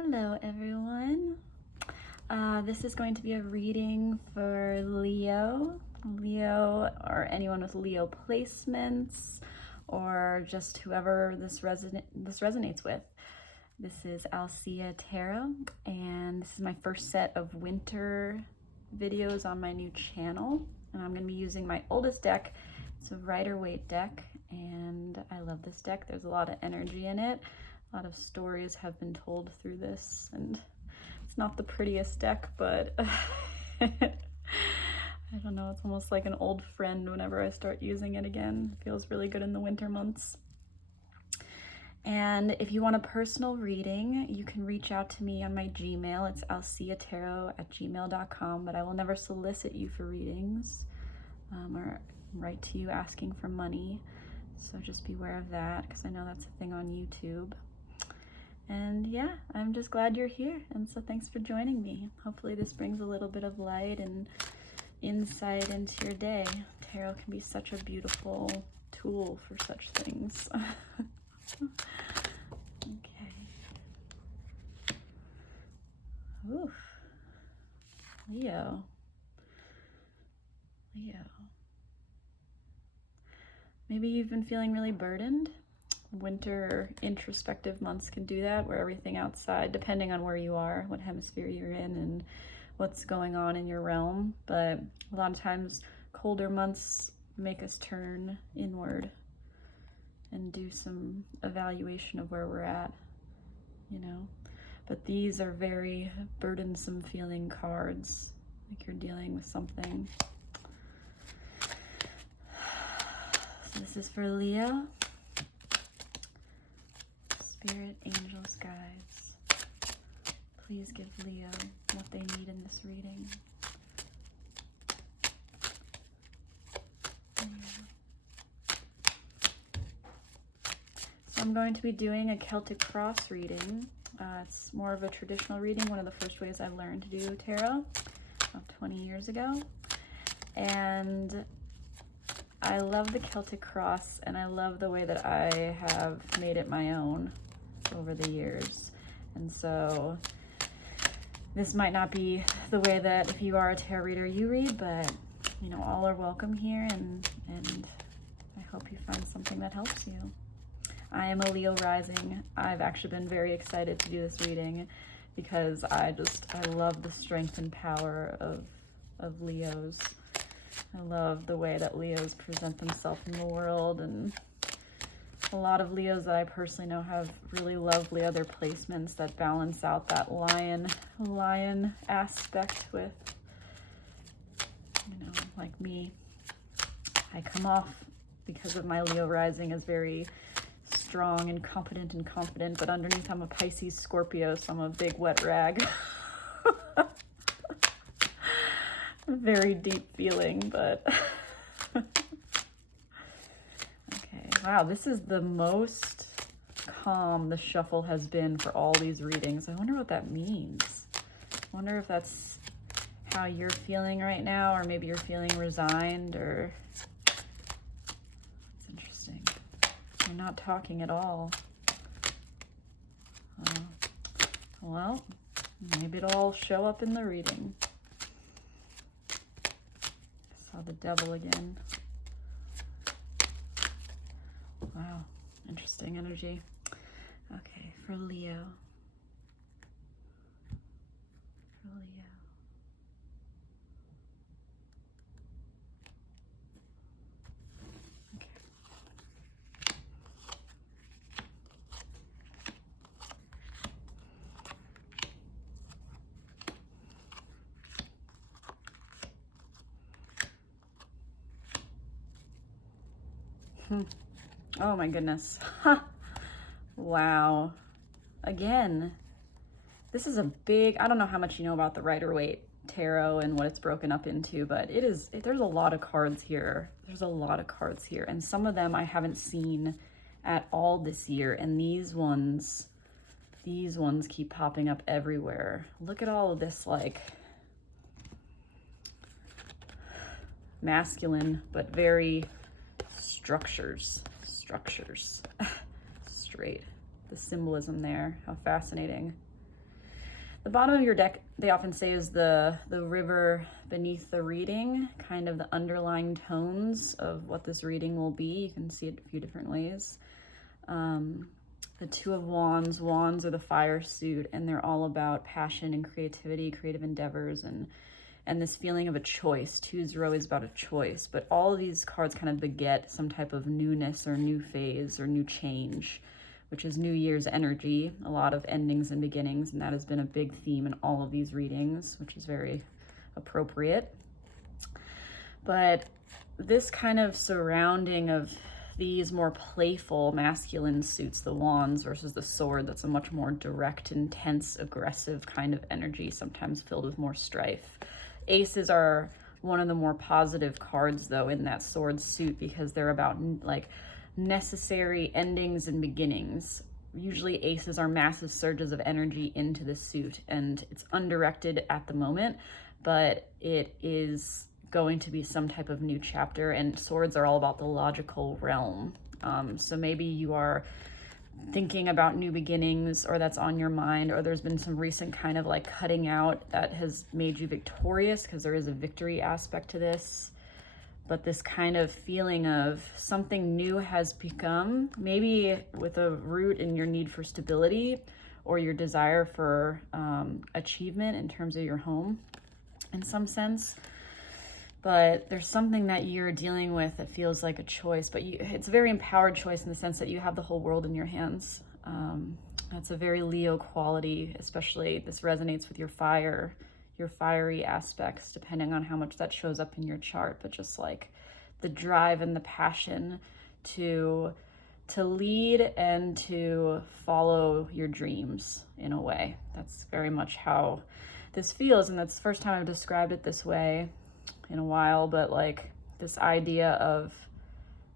Hello everyone. This is going to be a reading for Leo, or anyone with Leo placements, or just whoever this resonates with. This is Alsea Tarot, and this is my first set of winter videos on my new channel. And I'm going to be using my oldest deck. It's a Rider-Waite deck, and I love this deck. There's a lot of energy in it. A lot of stories have been told through this, and it's not the prettiest deck, but I don't know, it's almost like an old friend whenever I start using it again. It feels really good in the winter months. And if you want a personal reading, you can reach out to me on my Gmail. It's alseatarot@gmail.com, but I will never solicit you for readings or write to you asking for money. So just beware of that, because I know that's a thing on YouTube. And yeah, I'm just glad you're here, and so thanks for joining me. Hopefully this brings a little bit of light and insight into your day. Tarot can be such a beautiful tool for such things. Okay. Oof. Leo. Maybe you've been feeling really burdened. Winter introspective months can do that, where everything outside, depending on where you are, what hemisphere you're in, and what's going on in your realm. But a lot of times colder months make us turn inward and do some evaluation of where we're at, you know. But these are very burdensome feeling cards, like you're dealing with something. So this is for Leo. Spirit, angels, guides, please give Leo what they need in this reading. So I'm going to be doing a Celtic cross reading. It's more of a traditional reading, one of the first ways I learned to do tarot about 20 years ago. And I love the Celtic cross, and I love the way that I have made it my own over the years. And so this might not be the way that, if you are a tarot reader, you read, but you know, all are welcome here, and I hope you find something that helps you. I am a Leo rising. I've actually been very excited to do this reading because I love the strength and power of Leos. I love the way that Leos present themselves in the world, and a lot of Leos that I personally know have really lovely other placements that balance out that lion aspect with, you know, like me. I come off, because of my Leo rising, as very strong and competent and confident, but underneath I'm a Pisces Scorpio, so I'm a big wet rag. Very deep feeling, but okay. Wow, this is the most calm the shuffle has been for all these readings. I wonder what that means. I wonder if that's how you're feeling right now, or maybe you're feeling resigned, or it's interesting. You're not talking at all. Well, maybe it'll all show up in the reading. Saw the devil again. Wow, interesting energy. Okay, for Leo. Okay. Oh my goodness. Wow. Again, this is a big, I don't know how much you know about the Rider-Waite tarot and what it's broken up into, but there's a lot of cards here. There's a lot of cards here, and some of them I haven't seen at all this year, and these ones keep popping up everywhere. Look at all of this, like, masculine, but very structures. Straight. The symbolism there, how fascinating. The bottom of your deck, they often say, is the river beneath the reading, kind of the underlying tones of what this reading will be. You can see it a few different ways. The Two of Wands. Wands are the fire suit, and they're all about passion and creativity, creative endeavors, and this feeling of a choice. Twos are always about a choice, but all of these cards kind of beget some type of newness or new phase or new change, which is New Year's energy, a lot of endings and beginnings, and that has been a big theme in all of these readings, which is very appropriate. But this kind of surrounding of these more playful masculine suits, the Wands versus the Sword, that's a much more direct, intense, aggressive kind of energy, sometimes filled with more strife. Aces are one of the more positive cards, though, in that Sword suit, because they're about like necessary endings and beginnings. Usually aces are massive surges of energy into the suit, and it's undirected at the moment, but it is going to be some type of new chapter, and swords are all about the logical realm. So maybe you are thinking about new beginnings, or that's on your mind, or there's been some recent kind of like cutting out that has made you victorious, because there is a victory aspect to this. But this kind of feeling of something new has become, maybe with a root in your need for stability or your desire for achievement in terms of your home in some sense. But there's something that you're dealing with that feels like a choice, but it's a very empowered choice in the sense that you have the whole world in your hands. That's a very Leo quality, especially this resonates with your fire, your fiery aspects, depending on how much that shows up in your chart, but just like the drive and the passion to lead and to follow your dreams in a way. That's very much how this feels, and that's the first time I've described it this way in a while, but like this idea of,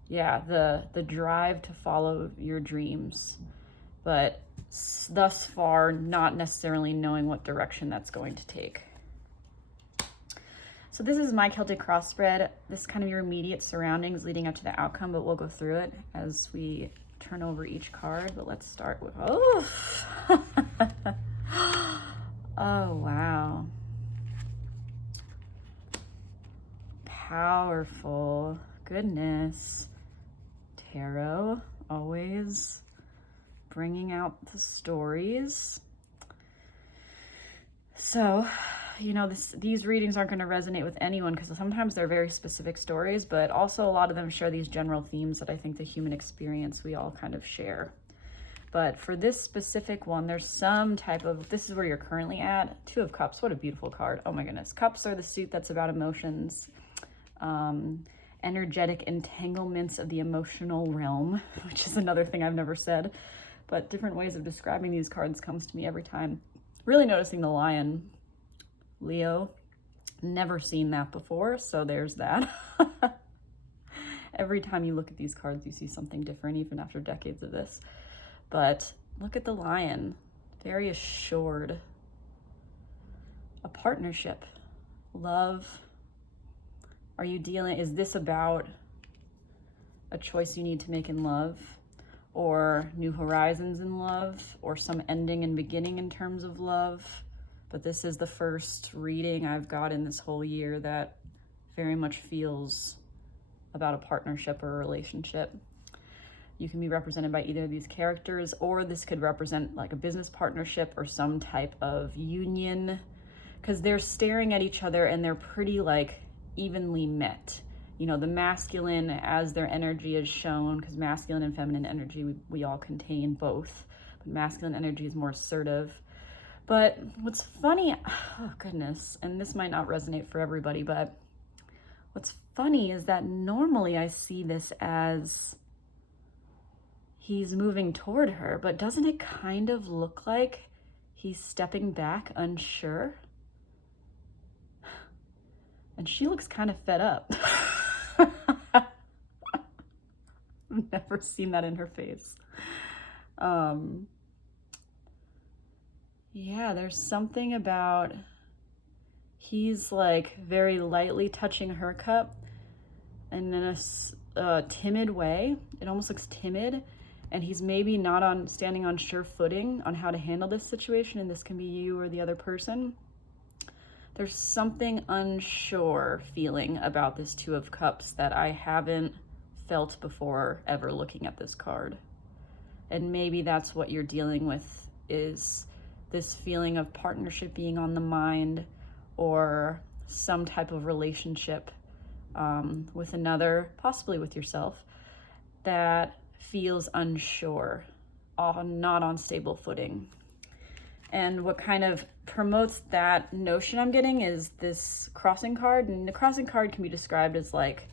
yeah, the drive to follow your dreams, but thus far not necessarily knowing what direction that's going to take. So this is my Celtic cross spread. This is kind of your immediate surroundings leading up to the outcome, but we'll go through it as we turn over each card. But let's start with, oh, oh, wow. Powerful. Goodness. Tarot, always bringing out the stories. So, you know, these readings aren't going to resonate with anyone because sometimes they're very specific stories, but also a lot of them share these general themes that I think the human experience we all kind of share. But for this specific one, there's some type of, this is where you're currently at. Two of Cups, what a beautiful card. Oh my goodness. Cups are the suit that's about emotions, energetic entanglements of the emotional realm, which is another thing I've never said, but different ways of describing these cards comes to me every time. Really noticing the lion, Leo, never seen that before, so there's that. Every time you look at these cards, you see something different, even after decades of this. But look at the lion, very assured. A partnership, love. Are you dealing, is this about a choice you need to make in love, or new horizons in love, or some ending and beginning in terms of love? But this is the first reading I've got in this whole year that very much feels about a partnership or a relationship. You can be represented by either of these characters, or this could represent like a business partnership or some type of union, because they're staring at each other and they're pretty like evenly met. You know, the masculine as their energy is shown, because masculine and feminine energy, we all contain both, but masculine energy is more assertive. But what's funny, oh goodness, and this might not resonate for everybody, but what's funny is that normally I see this as he's moving toward her, but doesn't it kind of look like he's stepping back, unsure? And she looks kind of fed up. I've never seen that in her face. Yeah, there's something about, he's like very lightly touching her cup and in a timid way. It almost looks timid. and he's maybe not standing on sure footing on how to handle this situation, and this can be you or the other person. There's something unsure feeling about this Two of Cups that I haven't felt before ever looking at this card. And maybe that's what you're dealing with, is this feeling of partnership being on the mind, or some type of relationship with another, possibly with yourself, that feels unsure, not on stable footing. And what kind of promotes that notion I'm getting is this crossing card. And the crossing card can be described as like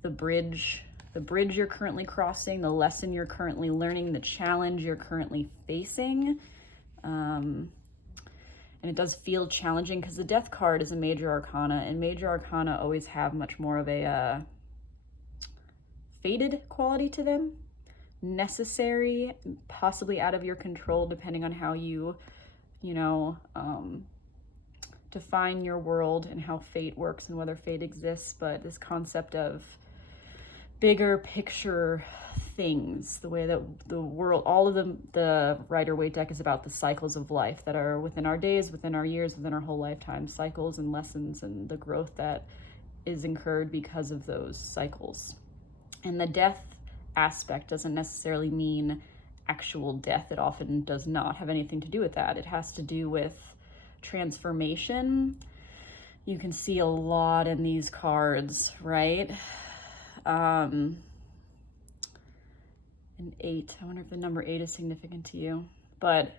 the bridge you're currently crossing, the lesson you're currently learning, the challenge you're currently facing. And it does feel challenging because the Death card is a major arcana, and major arcana always have much more of a fated quality to them. Necessary, possibly out of your control, depending on how you define your world and how fate works and whether fate exists. But this concept of bigger picture things, the way that the world, all of the Rider-Waite deck is about the cycles of life that are within our days, within our years, within our whole lifetime, cycles and lessons and the growth that is incurred because of those cycles. And the death aspect doesn't necessarily mean actual death. It often does not have anything to do with that. It has to do with transformation. You can see a lot in these cards, right? An 8. I wonder if the number 8 is significant to you. But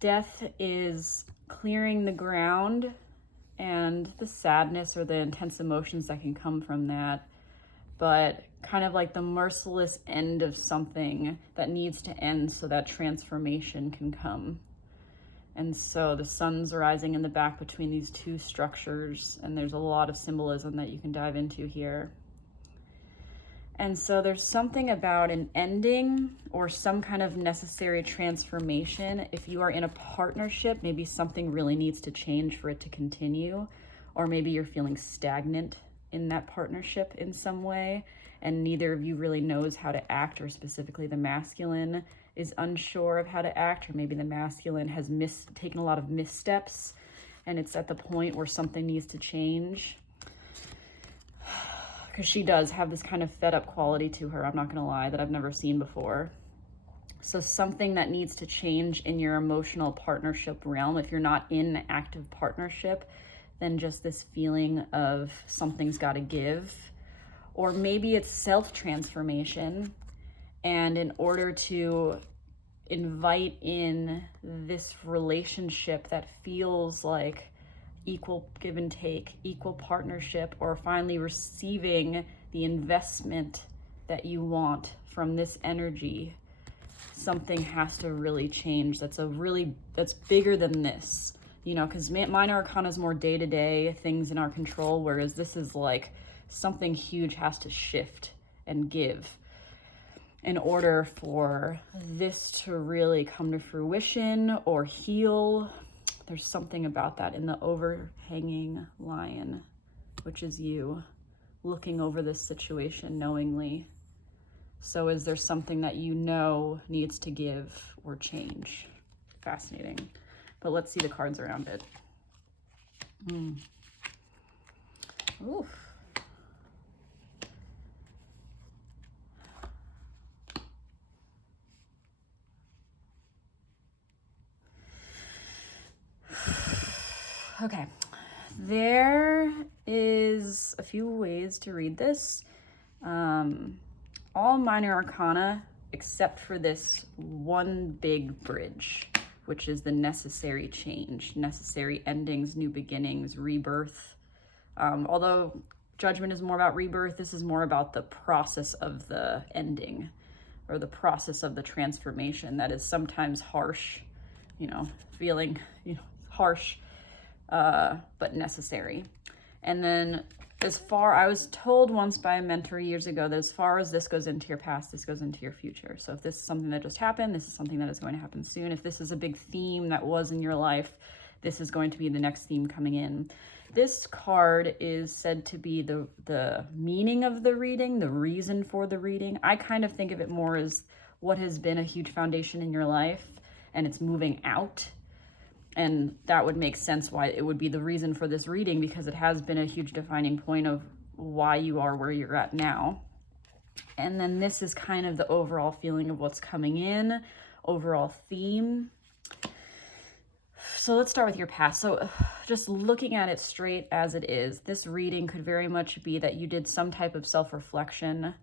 death is clearing the ground and the sadness or the intense emotions that can come from that. But kind of like the merciless end of something that needs to end so that transformation can come. And so the sun's rising in the back between these two structures, and there's a lot of symbolism that you can dive into here. And so there's something about an ending or some kind of necessary transformation. If you are in a partnership, maybe something really needs to change for it to continue, or maybe you're feeling stagnant in that partnership in some way, and neither of you really knows how to act, or specifically the masculine is unsure of how to act, or maybe the masculine has taken a lot of missteps and it's at the point where something needs to change. Because she does have this kind of fed up quality to her, I'm not gonna lie, that I've never seen before. So something that needs to change in your emotional partnership realm. If you're not in an active partnership, then just this feeling of something's got to give. Or maybe it's self-transformation, and in order to invite in this relationship that feels like equal give and take, equal partnership, or finally receiving the investment that you want from this energy, something has to really change. That's bigger than this. Because minor arcana is more day-to-day things in our control, whereas this is like something huge has to shift and give in order for this to really come to fruition or heal. There's something about that in the overhanging lion, which is you looking over this situation knowingly. So is there something that needs to give or change? Fascinating. But let's see the cards around it. Oof. Okay, there is a few ways to read this. All minor arcana except for this one big bridge, which is the necessary change, necessary endings, new beginnings, rebirth. Although Judgment is more about rebirth, this is more about the process of the ending, or the process of the transformation that is sometimes harsh, feeling, harsh, but necessary. And then I was told once by a mentor years ago that as far as this goes into your past, this goes into your future. So if this is something that just happened, this is something that is going to happen soon. If this is a big theme that was in your life, this is going to be the next theme coming in. This card is said to be the meaning of the reading, the reason for the reading. I kind of think of it more as what has been a huge foundation in your life and it's moving out. And that would make sense why it would be the reason for this reading, because it has been a huge defining point of why you are where you're at now. And then this is kind of the overall feeling of what's coming in, overall theme. So let's start with your past. So just looking at it straight as it is, this reading could very much be that you did some type of self-reflection,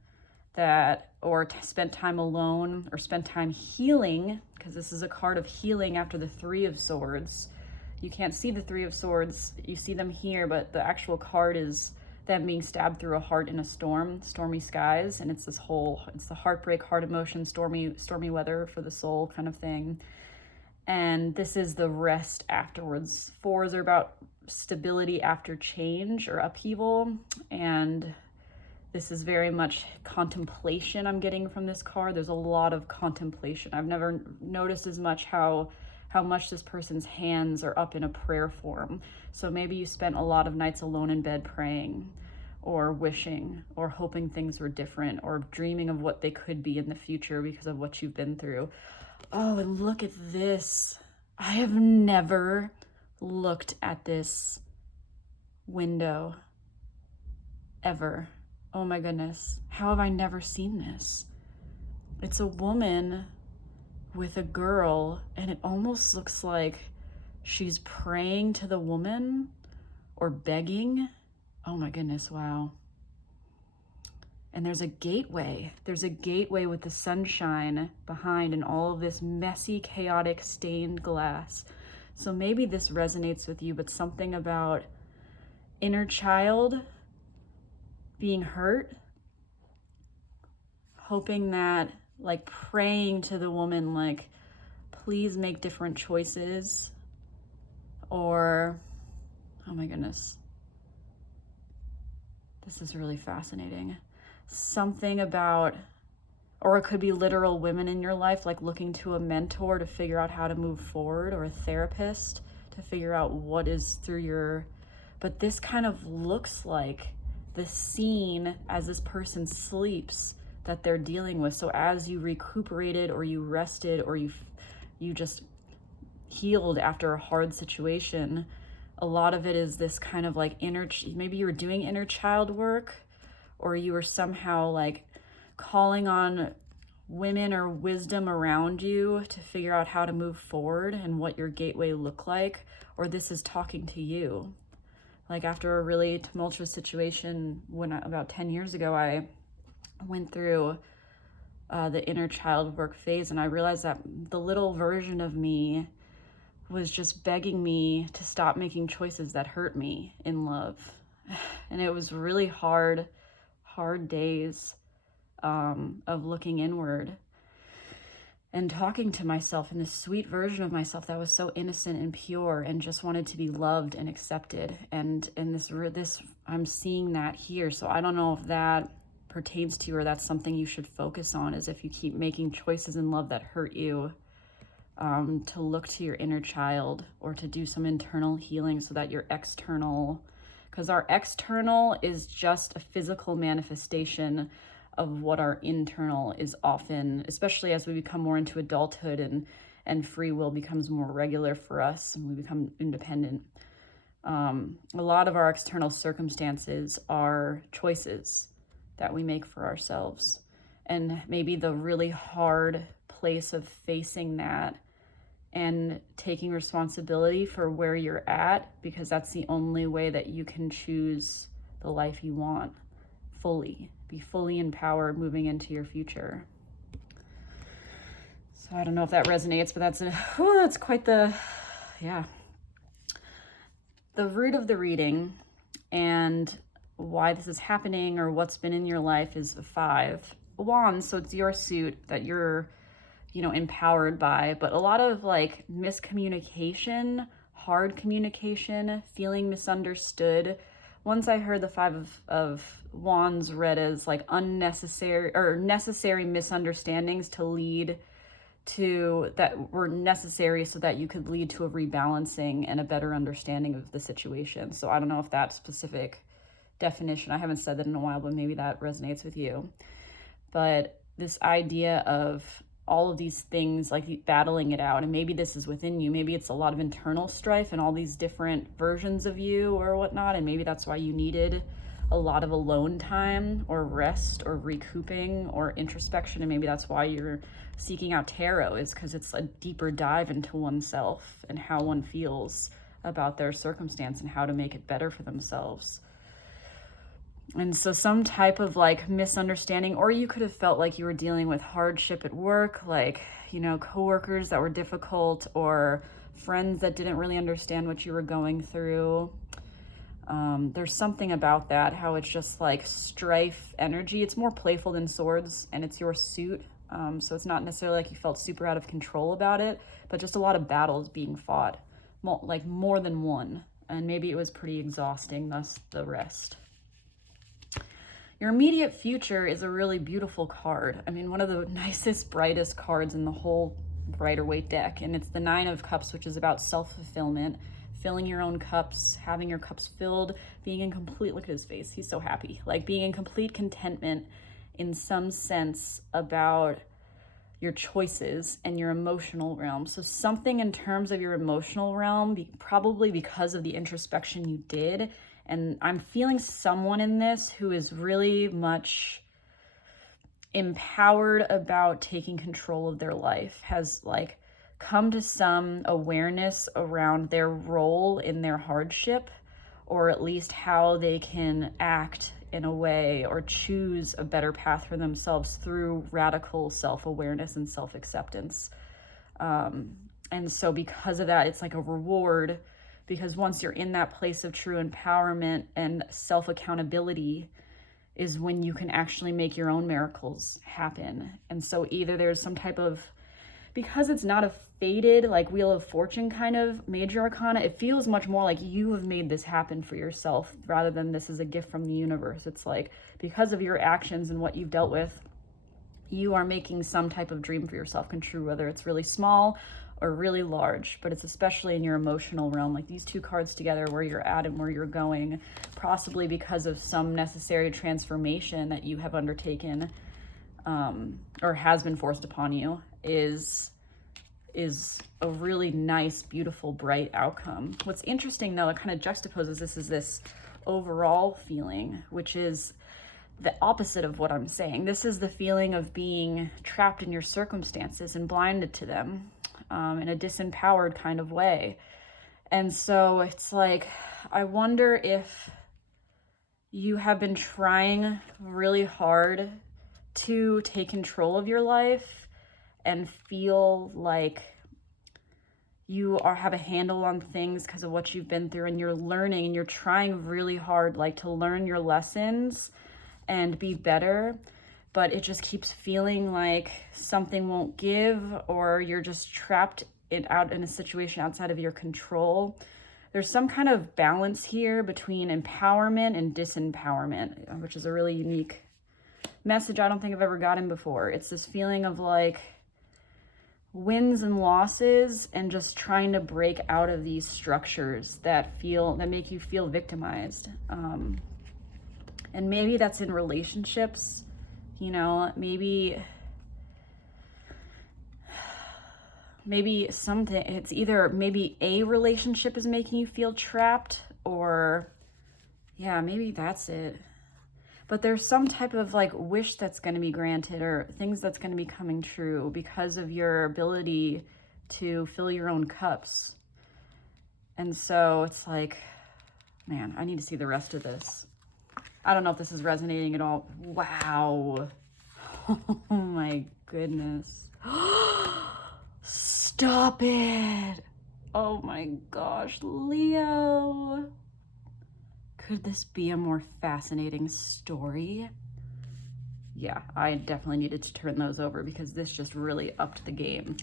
that, or spent time alone, or spent time healing, because this is a card of healing after the Three of Swords. You can't see the Three of Swords, you see them here, but the actual card is them being stabbed through a heart in a storm, stormy skies, and it's this whole, it's the heartbreak, heart emotion, stormy weather for the soul kind of thing. And this is the rest afterwards. Fours are about stability after change or upheaval, and this is very much contemplation I'm getting from this card. There's a lot of contemplation. I've never noticed as much how much this person's hands are up in a prayer form. So maybe you spent a lot of nights alone in bed praying, or wishing, or hoping things were different, or dreaming of what they could be in the future because of what you've been through. Oh, and look at this. I have never looked at this window ever. Oh my goodness. How have I never seen this? It's a woman with a girl, and it almost looks like she's praying to the woman or begging. Oh my goodness, wow. And there's a gateway. There's a gateway with the sunshine behind and all of this messy, chaotic, stained glass. So maybe this resonates with you, but something about inner child being hurt, hoping that, like, praying to the woman, like, please make different choices, or, oh my goodness, this is really fascinating. Something about, or it could be literal women in your life, like looking to a mentor to figure out how to move forward, or a therapist to figure out what is through your, but this kind of looks like the scene as this person sleeps that they're dealing with. So as you recuperated, or you rested, or you just healed after a hard situation, a lot of it is this kind of like maybe you were doing inner child work, or you were somehow like calling on women or wisdom around you to figure out how to move forward and what your gateway looked like, or this is talking to you. Like after a really tumultuous situation, about 10 years ago, I went through the inner child work phase, and I realized that the little version of me was just begging me to stop making choices that hurt me in love. And it was really hard days of looking inward and talking to myself, and this sweet version of myself that was so innocent and pure and just wanted to be loved and accepted. And this I'm seeing that here. So I don't know if that pertains to you, or that's something you should focus on, is if you keep making choices in love that hurt you, to look to your inner child, or to do some internal healing so that your external, because our external is just a physical manifestation of what our internal is often, especially as we become more into adulthood and free will becomes more regular for us and we become independent. A lot of our external circumstances are choices that we make for ourselves. And maybe the really hard place of facing that and taking responsibility for where you're at, because that's the only way that you can choose the life you want fully. Be fully empowered moving into your future. So I don't know if that resonates, but that's quite the, yeah. The root of the reading and why this is happening, or what's been in your life, is 5 Wands. So it's your suit that you're, empowered by, but a lot of like miscommunication, hard communication, feeling misunderstood. Once I heard the 5 of Wands read as like unnecessary or necessary misunderstandings to lead to, that were necessary so that you could lead to a rebalancing and a better understanding of the situation. So I don't know if that specific definition, I haven't said that in a while, but maybe that resonates with you. But this idea of all of these things, like battling it out. And maybe this is within you. Maybe it's a lot of internal strife and all these different versions of you or whatnot. And maybe that's why you needed a lot of alone time or rest or recouping or introspection. And maybe that's why you're seeking out tarot, is because it's a deeper dive into oneself and how one feels about their circumstance and how to make it better for themselves. And so some type of like misunderstanding, or you could have felt like you were dealing with hardship at work, like, you know, coworkers that were difficult or friends that didn't really understand what you were going through. There's something about that, how it's just like strife energy. It's more playful than swords, and it's your suit. So it's not necessarily like you felt super out of control about it, but just a lot of battles being fought, like more than one. And maybe it was pretty exhausting, thus the rest. Your immediate future is a really beautiful card. I mean, one of the nicest, brightest cards in the whole Rider-Waite deck. And it's the 9 of Cups, which is about self-fulfillment, filling your own cups, having your cups filled, being in complete, look at his face, he's so happy. Like being in complete contentment in some sense about your choices and your emotional realm. So something in terms of your emotional realm, probably because of the introspection you did. And I'm feeling someone in this who is really much empowered about taking control of their life, has like come to some awareness around their role in their hardship, or at least how they can act in a way or choose a better path for themselves through radical self-awareness and self-acceptance. And so because of that, it's like a reward, because once you're in that place of true empowerment and self-accountability is when you can actually make your own miracles happen. And so either there's some type of, because it's not a fated like Wheel of Fortune kind of major arcana, it feels much more like you have made this happen for yourself rather than this is a gift from the universe. It's like because of your actions and what you've dealt with, you are making some type of dream for yourself come true, whether it's really small or really large, but it's especially in your emotional realm, like these two cards together, where you're at and where you're going, possibly because of some necessary transformation that you have undertaken, or has been forced upon you, is a really nice, beautiful, bright outcome. What's interesting though, it kind of juxtaposes this overall feeling, which is the opposite of what I'm saying. This is the feeling of being trapped in your circumstances and blinded to them, in a disempowered kind of way. And so it's like, I wonder if you have been trying really hard to take control of your life and feel like you have a handle on things because of what you've been through, and you're learning and you're trying really hard, like to learn your lessons and be better, but it just keeps feeling like something won't give, or you're just trapped out in a situation outside of your control. There's some kind of balance here between empowerment and disempowerment, which is a really unique message I don't think I've ever gotten before. It's this feeling of like wins and losses and just trying to break out of these structures that make you feel victimized. And maybe that's in relationships, you know, maybe something, it's either maybe a relationship is making you feel trapped, or yeah, maybe that's it. But there's some type of like wish that's going to be granted, or things that's going to be coming true because of your ability to fill your own cups. And so it's like, man, I need to see the rest of this. I don't know if this is resonating at all. Wow. Oh my goodness. Stop it. Oh my gosh, Leo. Could this be a more fascinating story? Yeah, I definitely needed to turn those over because this just really upped the game.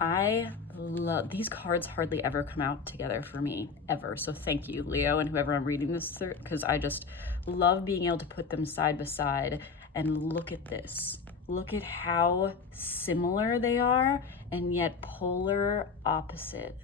I love these cards, hardly ever come out together for me, ever. So thank you, Leo, and whoever I'm reading this through, because I just love being able to put them side by side and look at this. Look at how similar they are and yet polar opposite,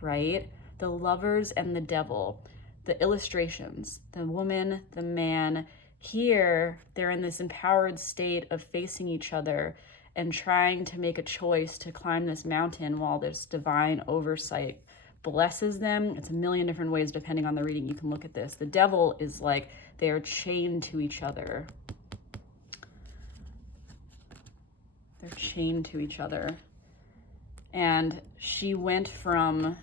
right? The Lovers and the Devil, the illustrations, the woman, the man. Here, they're in this empowered state of facing each other and trying to make a choice to climb this mountain while this divine oversight blesses them. It's a million different ways depending on the reading you can look at this. The devil is like they are chained to each other. They're chained to each other. And she went from,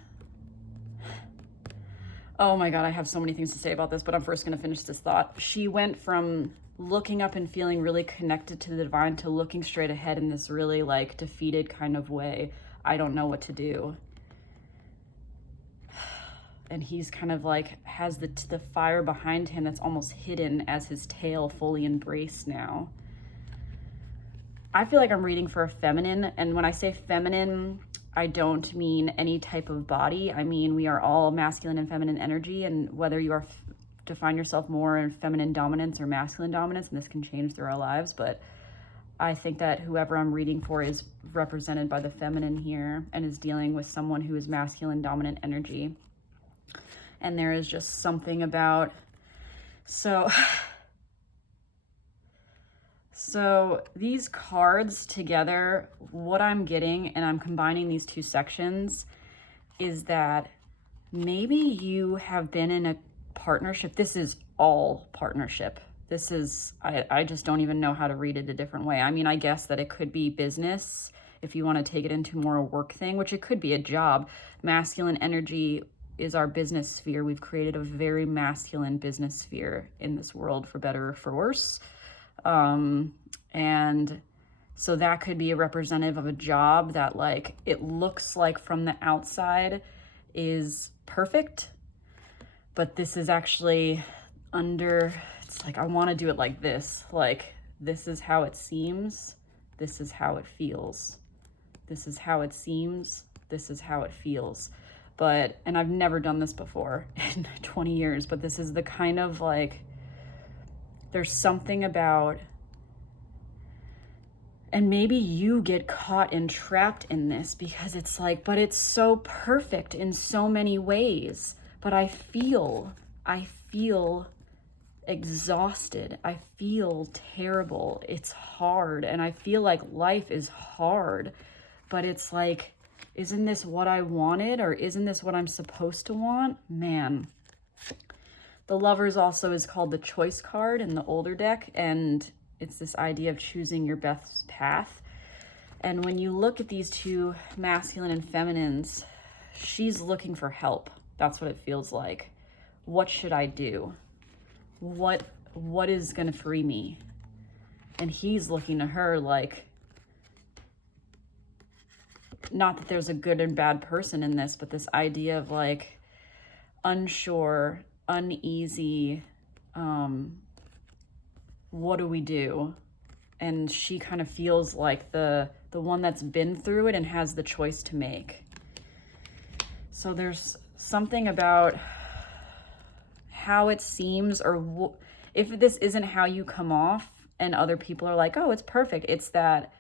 oh my God, I have so many things to say about this, but I'm first going to finish this thought. She went from looking up and feeling really connected to the divine to looking straight ahead in this really like defeated kind of way. I don't know what to do. And he's kind of like has the fire behind him that's almost hidden as his tail fully embraced now. I feel like I'm reading for a feminine, and when I say feminine, I don't mean any type of body. I mean, we are all masculine and feminine energy, and whether you are define yourself more in feminine dominance or masculine dominance, and this can change through our lives, but I think that whoever I'm reading for is represented by the feminine here and is dealing with someone who is masculine dominant energy. And there is just something about, so these cards together, what I'm getting, and I'm combining these two sections, is that maybe you have been in a partnership. This is all partnership. This is, I just don't even know how to read it a different way. I mean, I guess that it could be business if you want to take it into more a work thing, which it could be a job. Masculine energy is our business sphere. We've created a very masculine business sphere in this world, for better or for worse. And so that could be a representative of a job that like, it looks like from the outside is perfect, but this is actually it's like, I want to do it like this. Like, this is how it seems. This is how it feels. This is how it seems. This is how it feels. But, and I've never done this before in 20 years, but this is the kind of like, there's something about, and maybe you get caught and trapped in this because it's like, but it's so perfect in so many ways, but I feel exhausted. I feel terrible. It's hard. And I feel like life is hard, but it's like, isn't this what I wanted, or isn't this what I'm supposed to want? Man. The Lovers also is called the Choice card in the older deck, and it's this idea of choosing your best path. And when you look at these two masculine and feminines, she's looking for help. That's what it feels like. What should I do? What is going to free me? And he's looking to her like, not that there's a good and bad person in this, but this idea of like unsure, uneasy, what do we do? And she kind of feels like the one that's been through it and has the choice to make. So there's something about how it seems, or if this isn't how you come off and other people are like, oh, it's perfect. It's that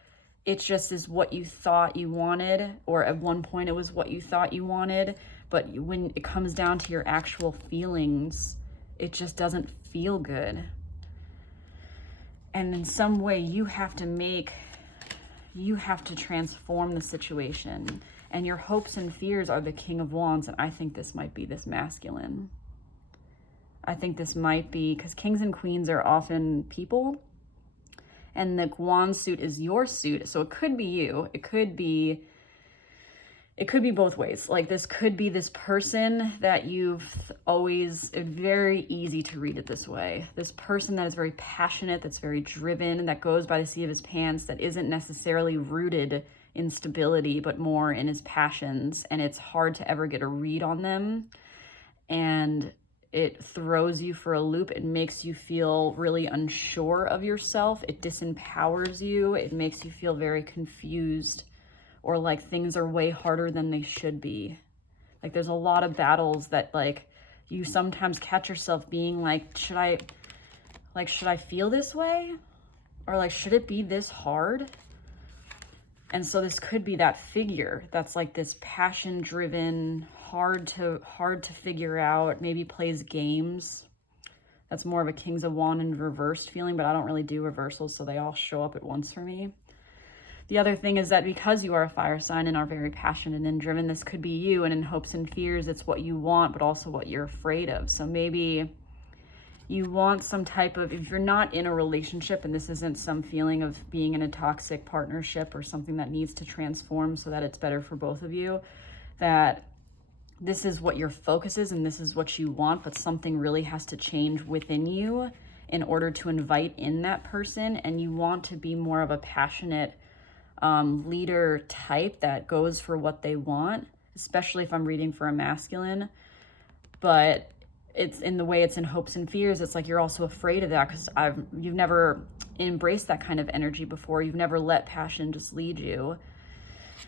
it just is what you thought you wanted, or at one point it was what you thought you wanted, but when it comes down to your actual feelings, it just doesn't feel good. And in some way you have to transform the situation, and your hopes and fears are the King of Wands. And I think this might be this masculine. I think this might be, because kings and queens are often people, and the wand suit is your suit. So it could be you. It could be both ways. Like, this could be this person that you've always, very easy to read it this way. This person that is very passionate, that's very driven, that goes by the seat of his pants, that isn't necessarily rooted in stability, but more in his passions. And it's hard to ever get a read on them. And it throws you for a loop. It makes you feel really unsure of yourself. It disempowers you. It makes you feel very confused, or like things are way harder than they should be. Like, there's a lot of battles that like you sometimes catch yourself being like, should I feel this way? Or like, should it be this hard? And so this could be that figure that's like this passion driven, hard to figure out, maybe plays games. That's more of a Kings of Wands and reversed feeling, but I don't really do reversals, so they all show up at once for me. The other thing is that because you are a fire sign and are very passionate and driven, this could be you, and in hopes and fears, it's what you want, but also what you're afraid of. So maybe you want some type of, if you're not in a relationship and this isn't some feeling of being in a toxic partnership or something that needs to transform so that it's better for both of you, that this is what your focus is and this is what you want, but something really has to change within you in order to invite in that person. And you want to be more of a passionate leader type that goes for what they want, especially if I'm reading for a masculine. But it's in the way it's in hopes and fears. It's like you're also afraid of that because you've never embraced that kind of energy before. You've never let passion just lead you.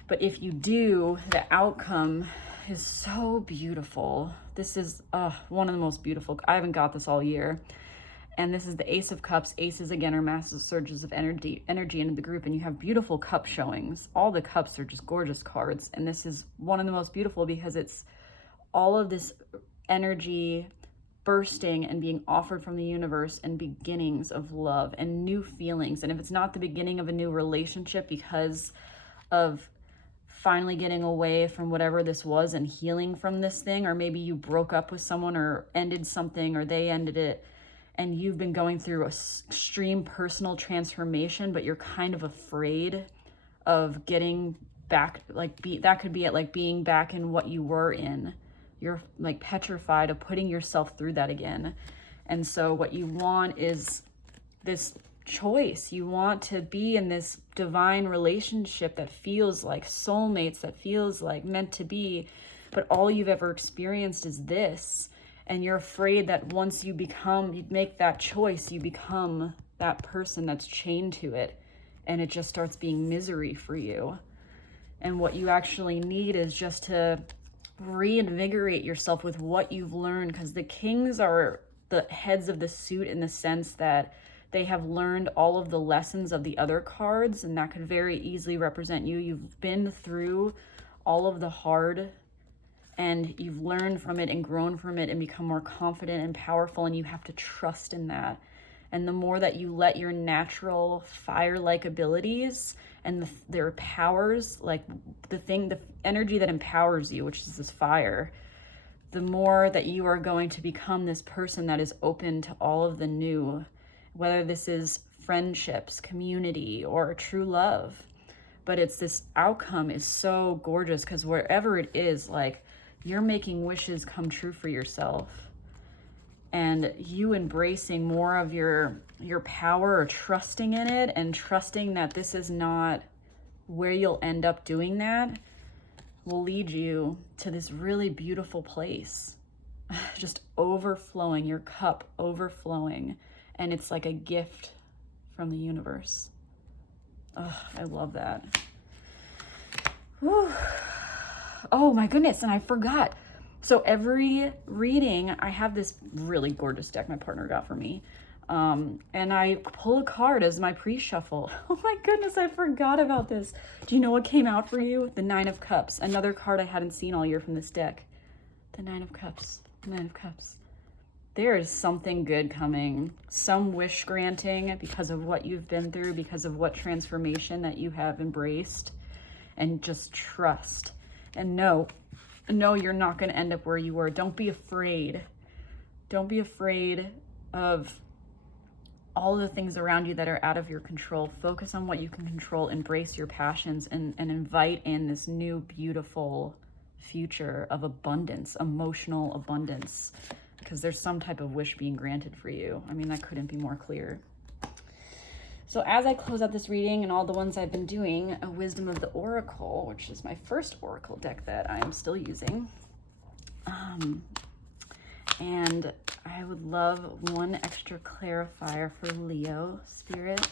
But if you do, the outcome is so beautiful. This is one of the most beautiful. I haven't got this all year. And this is the Ace of Cups. Aces, again, are massive surges of energy into the group. And you have beautiful cup showings. All the cups are just gorgeous cards. And this is one of the most beautiful because it's all of this energy bursting and being offered from the universe and beginnings of love and new feelings. And if it's not the beginning of a new relationship because of finally getting away from whatever this was and healing from this thing, or maybe you broke up with someone or ended something or they ended it, and you've been going through a extreme personal transformation, but you're kind of afraid of getting back, that could be it, like being back in what you were in. You're like petrified of putting yourself through that again. And so what you want is this choice. You want to be in this divine relationship that feels like soulmates, that feels like meant to be, but all you've ever experienced is this. And you're afraid that once you make that choice, you become that person that's chained to it, and it just starts being misery for you. And what you actually need is just to reinvigorate yourself with what you've learned, because the kings are the heads of the suit in the sense that they have learned all of the lessons of the other cards, and that could very easily represent you. You've been through all of the hard, and you've learned from it and grown from it and become more confident and powerful, and you have to trust in that. And the more that you let your natural fire-like abilities and their powers, like the energy that empowers you, which is this fire, the more that you are going to become this person that is open to all of the new, whether this is friendships, community, or true love. But it's this outcome is so gorgeous because wherever it is, like, you're making wishes come true for yourself, and you embracing more of your power, or trusting in it, and trusting that this is not where you'll end up doing that, will lead you to this really beautiful place, just overflowing, your cup overflowing, and it's like a gift from the universe. Oh, I love that. Whew. Oh my goodness, and I forgot. So every reading, I have this really gorgeous deck my partner got for me. And I pull a card as my pre-shuffle. Oh my goodness, I forgot about this. Do you know what came out for you? The Nine of Cups. Another card I hadn't seen all year from this deck. The Nine of Cups. The Nine of Cups. There is something good coming. Some wish granting because of what you've been through, because of what transformation that you have embraced. And just trust. And no, you're not going to end up where you were. Don't be afraid. Don't be afraid of all the things around you that are out of your control. Focus on what you can control. Embrace your passions and invite in this new, beautiful future of abundance, emotional abundance, because there's some type of wish being granted for you. I mean, that couldn't be more clear. So as I close out this reading and all the ones I've been doing, a Wisdom of the Oracle, which is my first Oracle deck that I am still using. And I would love one extra clarifier for Leo, Spirit.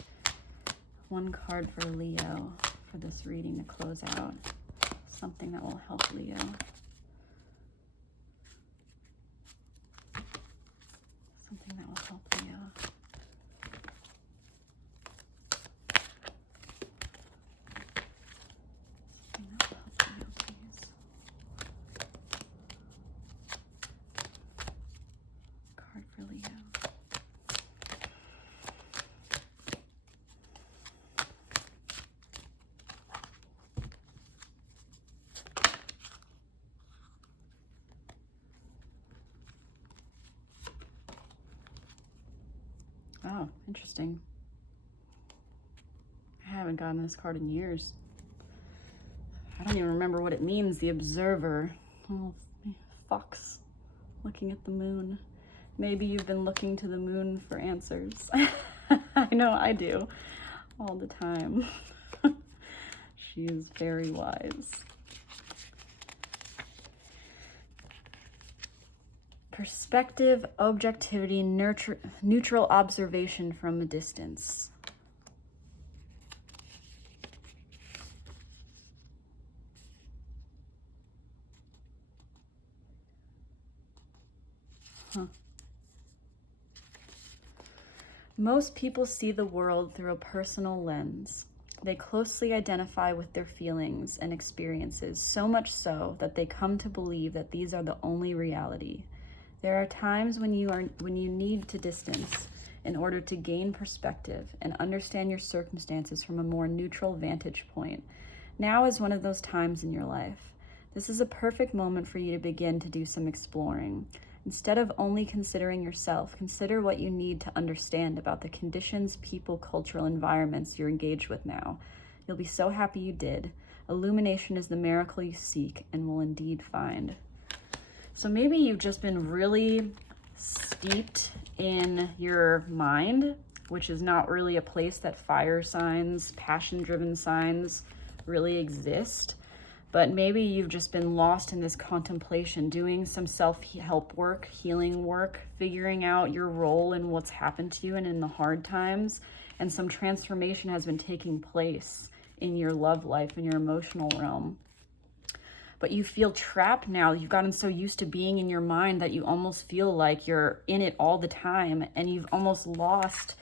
One card for Leo for this reading to close out. Something that will help Leo. Something that will help Leo. Oh, interesting. I haven't gotten this card in years. I don't even remember what it means. The Observer. Oh, fox looking at the moon. Maybe you've been looking to the moon for answers. I know I do all the time. She is very wise. Perspective, objectivity, neutral observation from a distance. Most people see the world through a personal lens. They closely identify with their feelings and experiences, so much so that they come to believe that these are the only reality. There are times when you need to distance in order to gain perspective and understand your circumstances from a more neutral vantage point. Now is one of those times in your life. This is a perfect moment for you to begin to do some exploring. Instead of only considering yourself, consider what you need to understand about the conditions, people, cultural environments you're engaged with now. You'll be so happy you did. Illumination is the miracle you seek and will indeed find. So maybe you've just been really steeped in your mind, which is not really a place that fire signs, passion-driven signs really exist. But maybe you've just been lost in this contemplation, doing some self-help work, healing work, figuring out your role in what's happened to you and in the hard times, and some transformation has been taking place in your love life, in your emotional realm. But you feel trapped now. You've gotten so used to being in your mind that you almost feel like you're in it all the time, and you've almost lost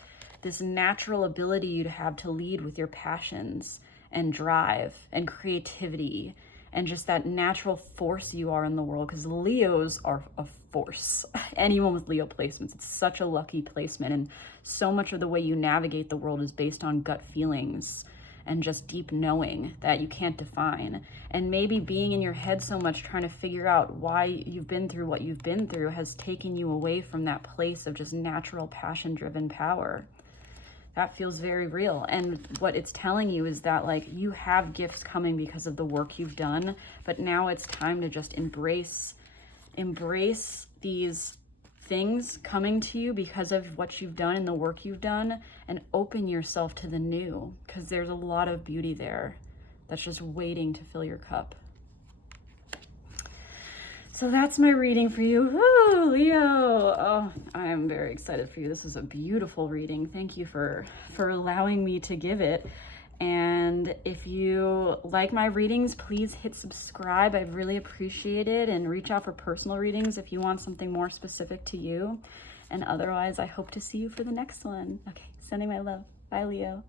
this natural ability you have to lead with your passions and drive and creativity and just that natural force you are in the world, because Leos are a force. Anyone with Leo placements, it's such a lucky placement, and so much of the way you navigate the world is based on gut feelings and just deep knowing that you can't define. And maybe being in your head so much trying to figure out why you've been through what you've been through has taken you away from that place of just natural passion-driven power. That feels very real. And what it's telling you is that, like, you have gifts coming because of the work you've done, but now it's time to just embrace these things coming to you because of what you've done and the work you've done, and open yourself to the new, because there's a lot of beauty there that's just waiting to fill your cup. So that's my reading for you. Woo, Leo. Oh, I am very excited for you. This is a beautiful reading. Thank you for allowing me to give it. And if you like my readings, please hit subscribe. I'd really appreciate it. And reach out for personal readings if you want something more specific to you. And otherwise, I hope to see you for the next one. Okay, sending my love. Bye, Leo.